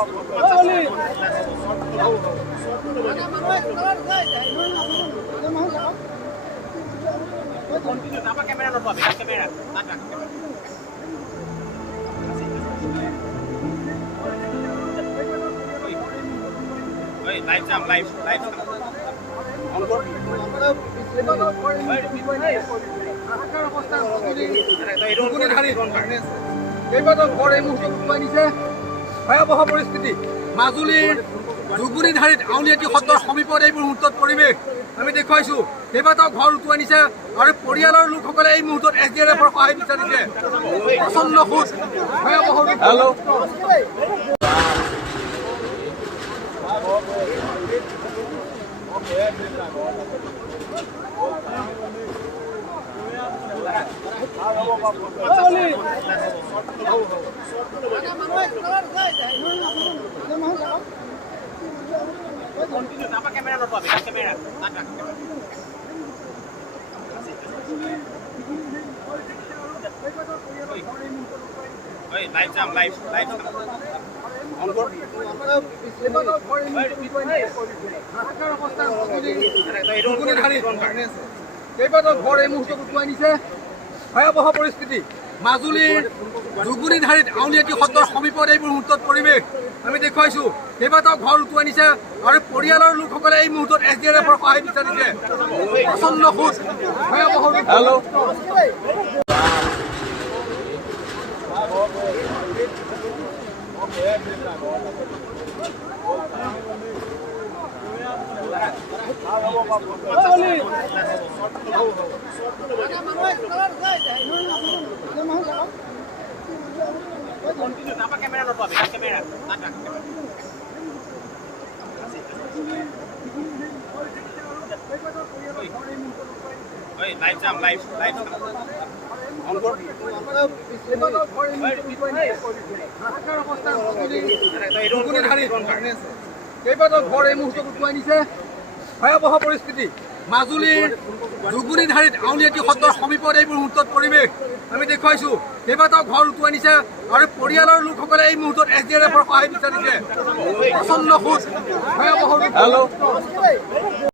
Live jam, live. ভয়াবহ পৰিস্থিতি মাজুলীৰ দুগুণীধাৰীত আউনীআটী সত্ৰৰ সমীপত এইবোৰ মুহূৰ্তত পৰিৱেশ আমি দেখুৱাইছোঁ। কেইবাটাও ঘৰ উটুৱাই নিছে আৰু পৰিয়ালৰ লোকসকলে এই মুহূৰ্তত SDRFৰ সহায় বিচাৰিছে। প্ৰচণ্ড সোঁত ভয়াবহ Live jam, live. কেইবাটাও ঘৰ এই মুহূৰ্তত উটুৱাই নিছে। ভয়াবহ পৰিস্থিতি মাজুলীৰ দুগুণীধাৰীত আউনীআটী সত্ৰৰ সমীপত এইবোৰ মুহূৰ্তত পৰিৱেশ আমি দেখুৱাইছোঁ। কেইবাটাও ঘৰ উটুৱাই নিছে আৰু পৰিয়ালৰ লোকসকলে এই মুহূৰ্তত SDRFৰ সহায় বিচাৰিছে। প্ৰচণ্ড সোঁত ভয়াবহ Live jam, live. কেইবাটাও ঘৰ এই মুহূৰ্তত উটুৱাই নিছে। ভয়াবহ পৰিস্থিতি মাজুলীৰ দুগুণীধাৰীত আউনীআটী সত্ৰৰ সমীপত এইবোৰ মুহূৰ্তত পৰিৱেশ আমি দেখুৱাইছোঁ। কেইবাটাও ঘৰ উটুৱাই নিছে আৰু পৰিয়ালৰ লোকসকলে এই মুহূৰ্তত SDRFৰ সহায় বিচাৰিছে। প্ৰচণ্ড সোঁত ভয়াবহ